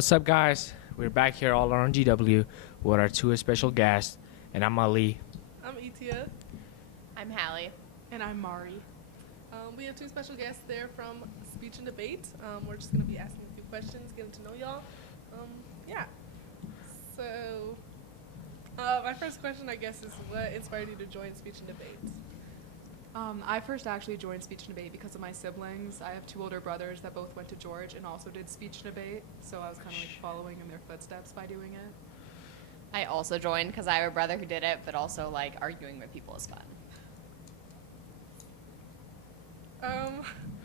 What's up, guys? We're back here all around GW with our two special guests, and I'm Ali. I'm Etia. I'm Hallie. And I'm Mari. We have two special guests there from Speech and Debate. We're just going to be asking a few questions, getting to know y'all. Yeah. So, my first question, I guess, is what inspired you to join Speech and Debate? I first actually joined Speech and Debate because of my siblings. I have two older brothers that both went to George and also did Speech and Debate, so I was kind of like following in their footsteps by doing it. I also joined because I have a brother who did it, but also like arguing with people is fun.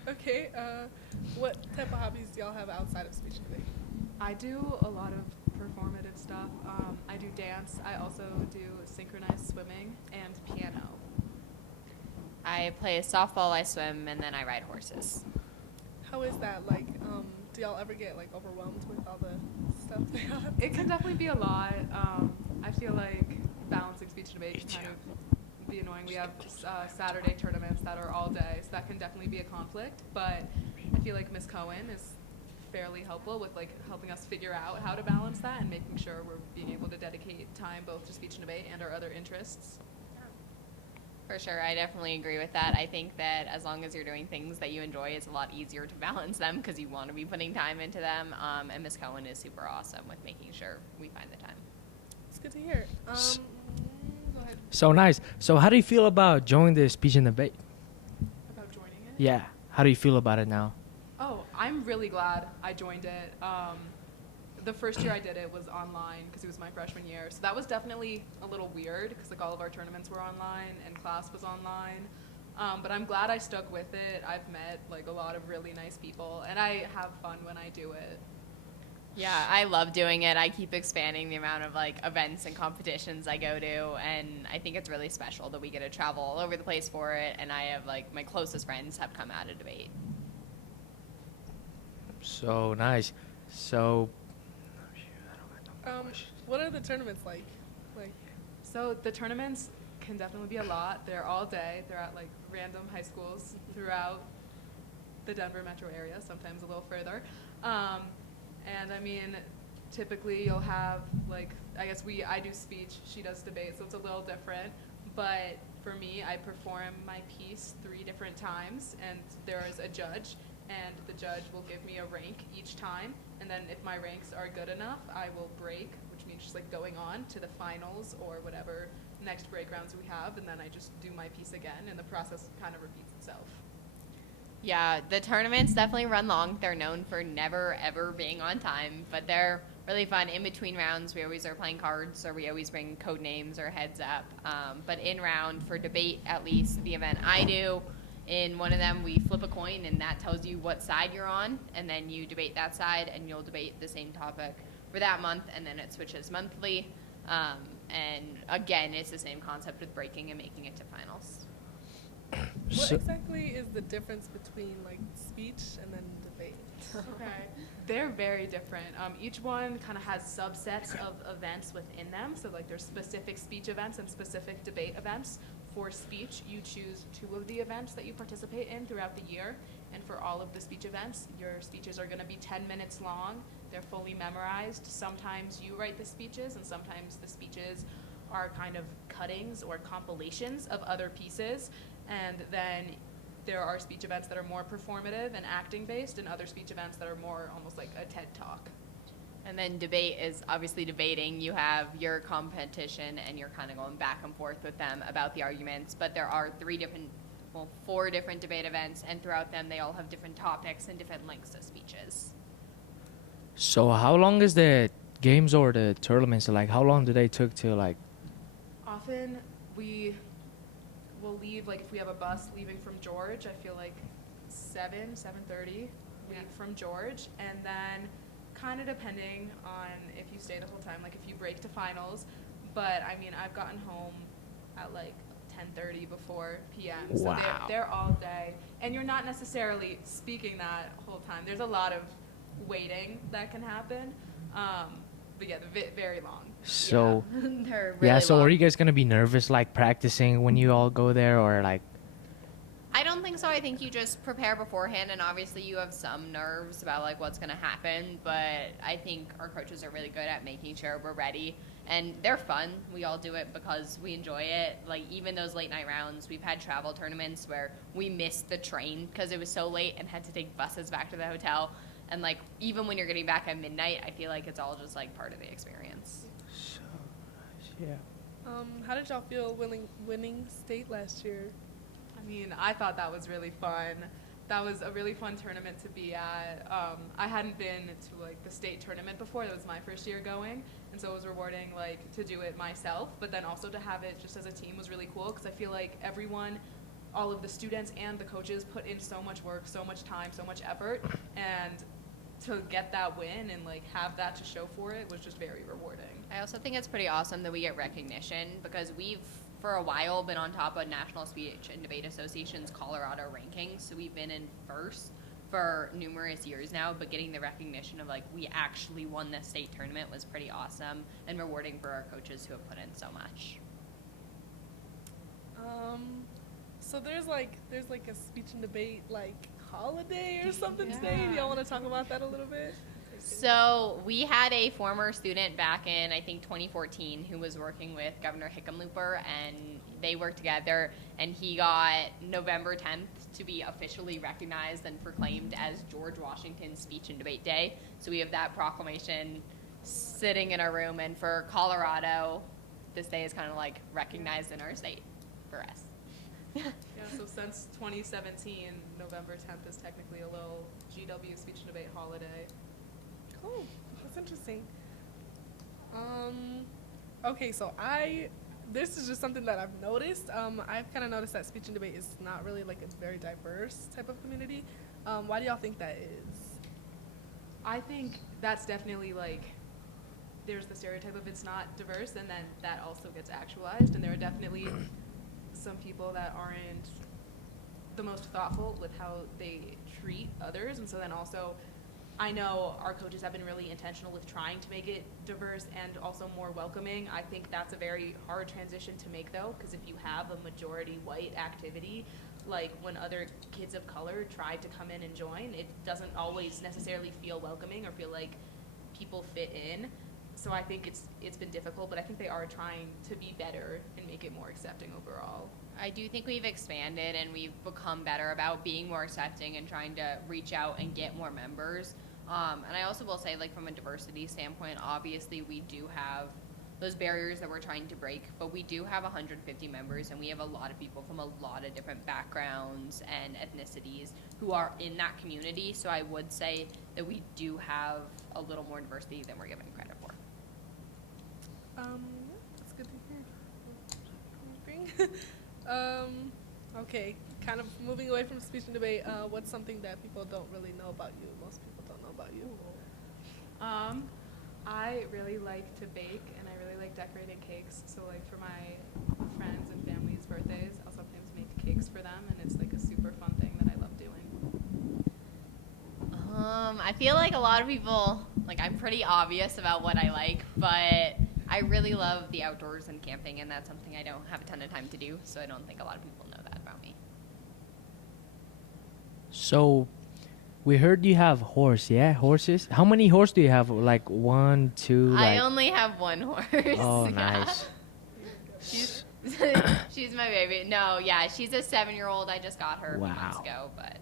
Okay. What type of hobbies do y'all have outside of Speech and Debate? I do a lot of performative stuff. I do dance. I also do synchronized swimming and piano. I play softball, I swim, and then I ride horses. How is that? Like, do y'all ever get like overwhelmed with all the stuff they have? It can definitely be a lot. I feel like balancing Speech and Debate can kind of be annoying. We have Saturday tournaments that are all day, so that can definitely be a conflict. But I feel like Miss Cohen is fairly helpful with like helping us figure out how to balance that and making sure we're being able to dedicate time both to Speech and Debate and our other interests. For sure, I definitely agree with that. I think that as long as you're doing things that you enjoy, it's a lot easier to balance them because you want to be putting time into them. And Miss Cohen is super awesome with making sure we find the time. It's good to hear. Go ahead. So nice. So how do you feel about joining the speech and debate? About joining it? Yeah. How do you feel about it now? Oh, I'm really glad I joined it. The first year I did it was online because it was my freshman year. So that was definitely a little weird because like all of our tournaments were online and class was online. But I'm glad I stuck with it. I've met like a lot of really nice people and I have fun when I do it. Yeah, I love doing it. I keep expanding the amount of like events and competitions I go to, and I think it's really special that we get to travel all over the place for it. And I have like my closest friends have come out of debate. So nice. So What are the tournaments like? Like, So the tournaments can definitely be a lot. They're all day. They're at like random high schools throughout the Denver metro area, sometimes a little further. And I mean, typically you'll have like, I guess I do speech, she does debate, so it's a little different. But for me, I perform my piece 3 different times, and there is a judge, and the judge will give me a rank each time. And then if my ranks are good enough, I will break, which means just like going on to the finals or whatever next break rounds we have, and then I just do my piece again, and the process kind of repeats itself. Yeah, the tournaments definitely run long. They're known for never, ever being on time, but they're really fun. In between rounds, we always are playing cards, or we always bring code names or heads up. But in round, for debate at least, the event I do, in one of them, we flip a coin, and that tells you what side you're on, and then you debate that side, and you'll debate the same topic for that month, and then it switches monthly. And again, it's the same concept with breaking and making it to finals. what So- exactly is the difference between like speech and then debate? Okay. They're very different. Each one kind of has subsets of events within them. So like there's specific speech events and specific debate events. For speech, you choose 2 of the events that you participate in throughout the year. And for all of the speech events, your speeches are going to be 10 minutes long. They're fully memorized. Sometimes you write the speeches, and sometimes the speeches are kind of cuttings or compilations of other pieces. And then there are speech events that are more performative and acting based, and other speech events that are more almost like a TED Talk. And then debate is obviously debating. You have your competition, and you're kind of going back and forth with them about the arguments. But there are 4 different debate events, and throughout them, they all have different topics and different lengths of speeches. So how long is the games or the tournaments? Like how long do they took to like? Often we will leave, like if we have a bus leaving from George, I feel like 7:30 Yeah. leave from George, and then kind of depending on if you stay the whole time, like if you break to finals. But I mean, I've gotten home at like 10:30 before p.m. So Wow. they're all day, and you're not necessarily speaking that whole time. There's a lot of waiting that can happen, but yeah, very long. So They're really yeah. So long. are you guys gonna be nervous like practicing when you all go there, or like? I don't think so. I think you just prepare beforehand, and obviously you have some nerves about like what's going to happen. But I think our coaches are really good at making sure we're ready, and they're fun. We all do it because we enjoy it. Like even those late night rounds, we've had travel tournaments where we missed the train because it was so late and had to take buses back to the hotel. And like even when you're getting back at midnight, I feel like it's all just like part of the experience. So, yeah. How did y'all feel winning state last year? I mean, I thought that was really fun. That was a really fun tournament to be at. I hadn't been to like the state tournament before. That was my first year going, and so it was rewarding like to do it myself, but then also to have it just as a team was really cool because I feel like everyone, all of the students and the coaches put in so much work, so much time, so much effort, and to get that win and like have that to show for it was just very rewarding. I also think it's pretty awesome that we get recognition because we've for a while been on top of National Speech and Debate Association's Colorado rankings, so we've been in first for numerous years now, but getting the recognition of like we actually won this state tournament was pretty awesome and rewarding for our coaches who have put in so much. So there's like a speech and debate like holiday or something today. Do y'all want to talk about that a little bit? So we had a former student back in, I think, 2014 who was working with Governor Hickenlooper, and they worked together, and he got November 10th to be officially recognized and proclaimed as George Washington Speech and Debate Day. So we have that proclamation sitting in our room, and for Colorado, this day is kind of like recognized in our state for us. Yeah, so since 2017, November 10th is technically a little GW Speech and Debate holiday. Cool. That's interesting. Okay, so this is just something that I've noticed. I've kind of noticed that speech and debate is not really like a very diverse type of community. Why do y'all think that is? I think that's definitely like, there's the stereotype of it's not diverse, and then that also gets actualized, and there are definitely some people that aren't the most thoughtful with how they treat others, and so then also I know our coaches have been really intentional with trying to make it diverse and also more welcoming. I think that's a very hard transition to make though, because if you have a majority white activity, like when other kids of color try to come in and join, it doesn't always necessarily feel welcoming or feel like people fit in. So I think it's been difficult, but I think they are trying to be better and make it more accepting overall. I do think we've expanded and we've become better about being more accepting and trying to reach out and get more members. And I also will say, like, from a diversity standpoint, obviously we do have those barriers that we're trying to break, but we do have 150 members, and we have a lot of people from a lot of different backgrounds and ethnicities who are in that community. So I would say that we do have a little more diversity than we're given credit for. That's good to hear. Okay, kind of moving away from speech and debate, what's something that people don't really know about you? Most people don't know about you. I really like to bake, and I really like decorating cakes. So like for my friends and family's birthdays, I'll sometimes make cakes for them, and it's like a super fun thing that I love doing. I feel like a lot of people, like, I'm pretty obvious about what I like, but I really love the outdoors and camping, and that's something I don't have a ton of time to do, so I don't think a lot of people know that about me. So, we heard you have horse, yeah? Horses? How many horses do you have? Like 1, 2? I Like... only have one horse. Oh, yeah. nice. She's my baby. No, yeah, she's a 7-year-old. I just got her a few months Wow. ago, but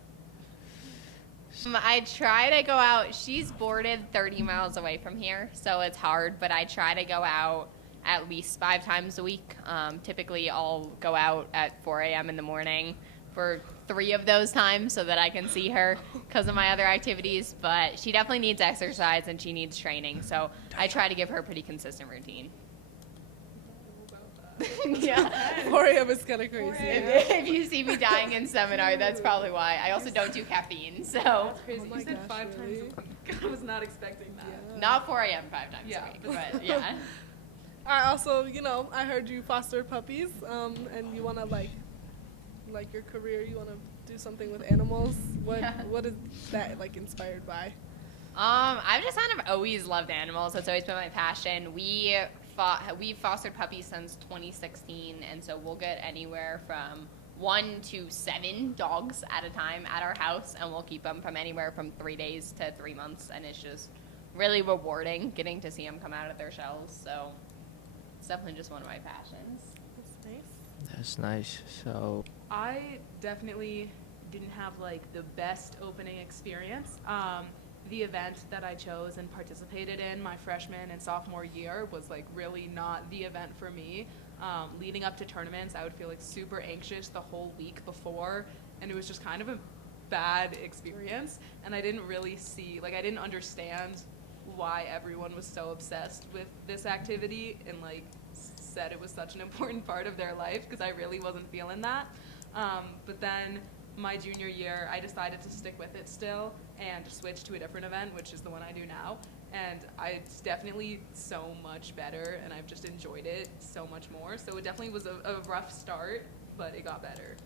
I try to go out. She's boarded 30 miles away from here, so it's hard, but I try to go out at least 5 times a week. Typically, I'll go out at 4 a.m. in the morning for 3 of those times so that I can see her because of my other activities, but she definitely needs exercise and she needs training, so I try to give her a pretty consistent routine. Yeah. 4 a.m. is kind of crazy. If you see me dying in seminar, that's probably why. I also don't do caffeine, so That's crazy. Oh my You said gosh, 5 really? times a week. I was not expecting that. Yeah. not 4 a.m. 5 times Yeah. a week, but yeah. I also, I heard you foster puppies, and you want to like your career, you want to do something with animals. What is that like inspired by? I've just kind of always loved animals. It's always been my passion. We've fostered puppies since 2016, and so we'll get anywhere from 1 to 7 dogs at a time at our house, and we'll keep them from anywhere from 3 days to 3 months, and it's just really rewarding getting to see them come out of their shells. So it's definitely just one of my passions. That's nice. That's nice. So I definitely didn't have like the best opening experience. The event that I chose and participated in my freshman and sophomore year was like really not the event for me. Leading up to tournaments, I would feel like super anxious the whole week before, and it was just kind of a bad experience. And I didn't really see, like, I didn't understand why everyone was so obsessed with this activity and like said it was such an important part of their life, because I really wasn't feeling that. But then my junior year, I decided to stick with it still and switch to a different event, which is the one I do now. And it's definitely so much better, and I've just enjoyed it so much more. So it definitely was a rough start, but it got better.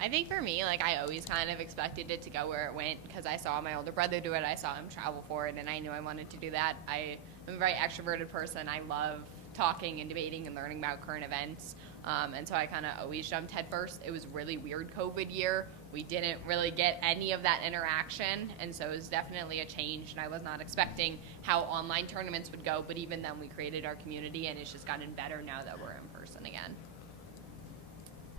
I think for me, like, I always kind of expected it to go where it went because I saw my older brother do it. I saw him travel for it, and I knew I wanted to do that. I am a very extroverted person. I love talking and debating and learning about current events. And so I kind of always jumped head first. It was really weird COVID year. We didn't really get any of that interaction, and so it was definitely a change, and I was not expecting how online tournaments would go, but even then we created our community, and it's just gotten better now that we're in person again.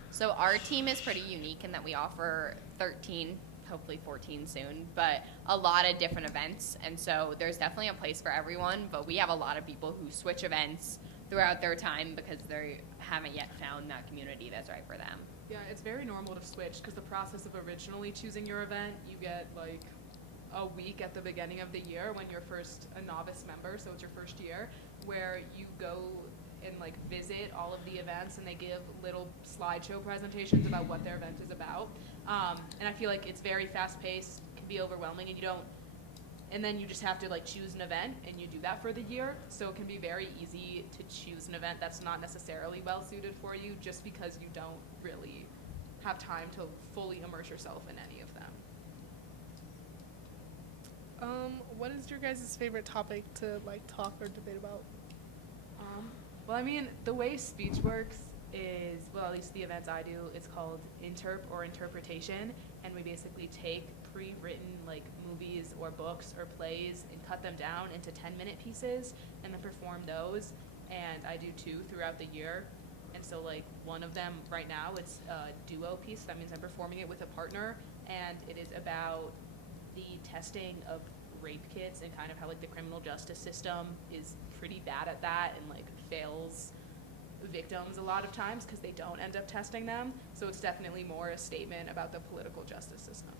So our team is pretty unique in that we offer 13, hopefully 14 soon, but a lot of different events, and so there's definitely a place for everyone, but we have a lot of people who switch events throughout their time because they haven't yet found that community that's right for them. Yeah, it's very normal to switch because the process of originally choosing your event, you get like a week at the beginning of the year when you're first a novice member, so it's your first year, where you go and like visit all of the events, and they give little slideshow presentations about what their event is about. And I feel like it's very fast paced, can be overwhelming, and then you just have to like choose an event, and you do that for the year. So it can be very easy to choose an event that's not necessarily well suited for you, just because you don't really have time to fully immerse yourself in any of them. What is your guys' favorite topic to like talk or debate about? Well, I mean, the way speech works is, well, at least the events I do, it's called interp or interpretation, and we basically take pre-written like movies or books or plays and cut them down into 10-minute pieces and then perform those. And I do 2 throughout the year. And so like one of them right now, it's a duo piece. That means I'm performing it with a partner, and it is about the testing of rape kits and kind of how like the criminal justice system is pretty bad at that and like fails victims a lot of times because they don't end up testing them. So it's definitely more a statement about the political justice system.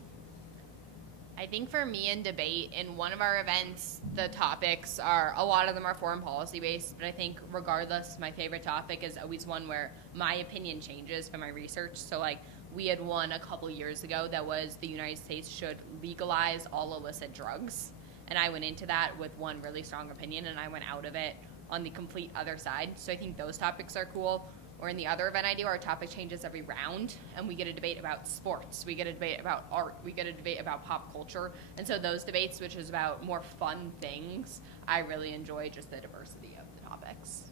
I think for me in debate, in one of our events, the topics are, a lot of them are foreign policy based, but I think regardless, my favorite topic is always one where my opinion changes from my research. So like we had one a couple years ago that was the United States should legalize all illicit drugs. And I went into that with one really strong opinion, and I went out of it on the complete other side. So I think those topics are cool. Or in the other event I do, our topic changes every round, and we get a debate about sports, we get a debate about art, we get a debate about pop culture. And so those debates, which is about more fun things, I really enjoy just the diversity of the topics.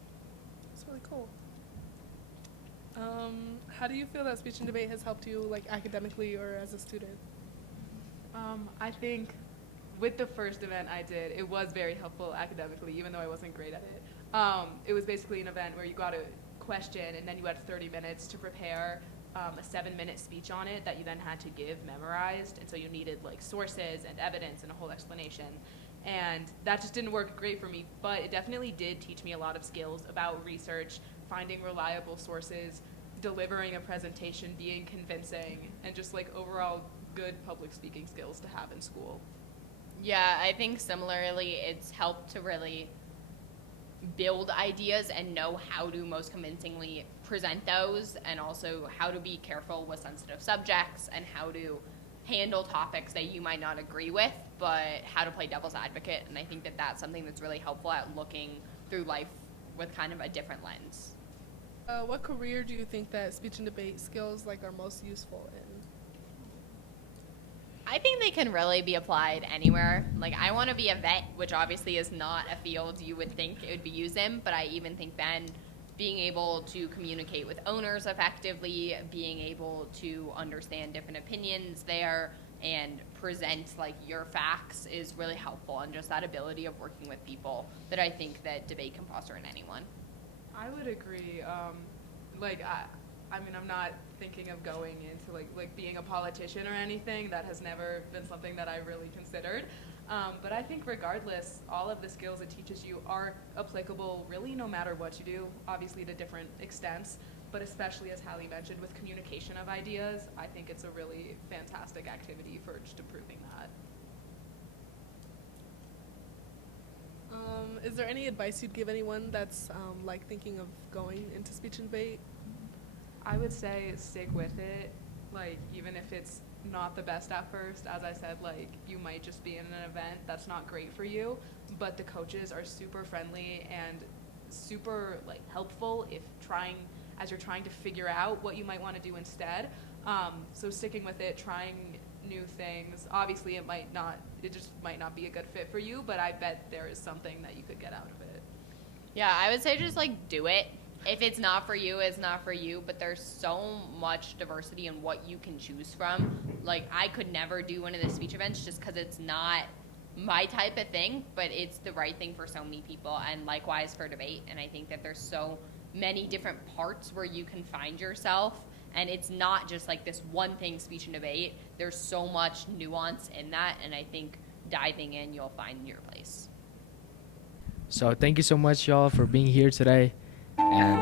That's really cool. How do you feel that speech and debate has helped you like academically or as a student? I think with the first event I did, it was very helpful academically, even though I wasn't great at it. It was basically an event where you got a question, and then you had 30 minutes to prepare a 7-minute speech on it that you then had to give memorized, and so you needed like sources and evidence and a whole explanation. And that just didn't work great for me, but it definitely did teach me a lot of skills about research, finding reliable sources, delivering a presentation, being convincing, and just like overall good public speaking skills to have in school. Yeah, I think similarly, it's helped to really build ideas and know how to most convincingly present those, and also how to be careful with sensitive subjects and how to handle topics that you might not agree with, but how to play devil's advocate. And I think that that's something that's really helpful at looking through life with kind of a different lens. What career do you think that speech and debate skills like are most useful in? I think they can really be applied anywhere. Like, I want to be a vet, which obviously is not a field you would think it would be used in, but I even think then being able to communicate with owners effectively, being able to understand different opinions there and present like your facts is really helpful, and just that ability of working with people that I think that debate can foster in anyone. I would agree. I mean, I'm not thinking of going into like being a politician or anything. That has never been something that I really considered. But I think regardless, all of the skills it teaches you are applicable really no matter what you do, obviously to different extents, but especially as Hallie mentioned with communication of ideas, I think it's a really fantastic activity for just improving that. Is there any advice you'd give anyone that's like thinking of going into speech and debate? I would say stick with it, like even if it's not the best at first. As I said, like you might just be in an event that's not great for you, but the coaches are super friendly and super like helpful as you're trying to figure out what you might want to do instead. So sticking with it, trying new things. Obviously it just might not be a good fit for you, but I bet there is something that you could get out of it. Yeah, I would say just like do it. If it's not for you, it's not for you, but there's so much diversity in what you can choose from. Like, I could never do one of the speech events just because it's not my type of thing, but it's the right thing for so many people, and likewise for debate. And I think that there's so many different parts where you can find yourself, and it's not just like this one thing, speech and debate. There's so much nuance in that, and I think diving in, you'll find your place. So thank you so much, y'all, for being here today. And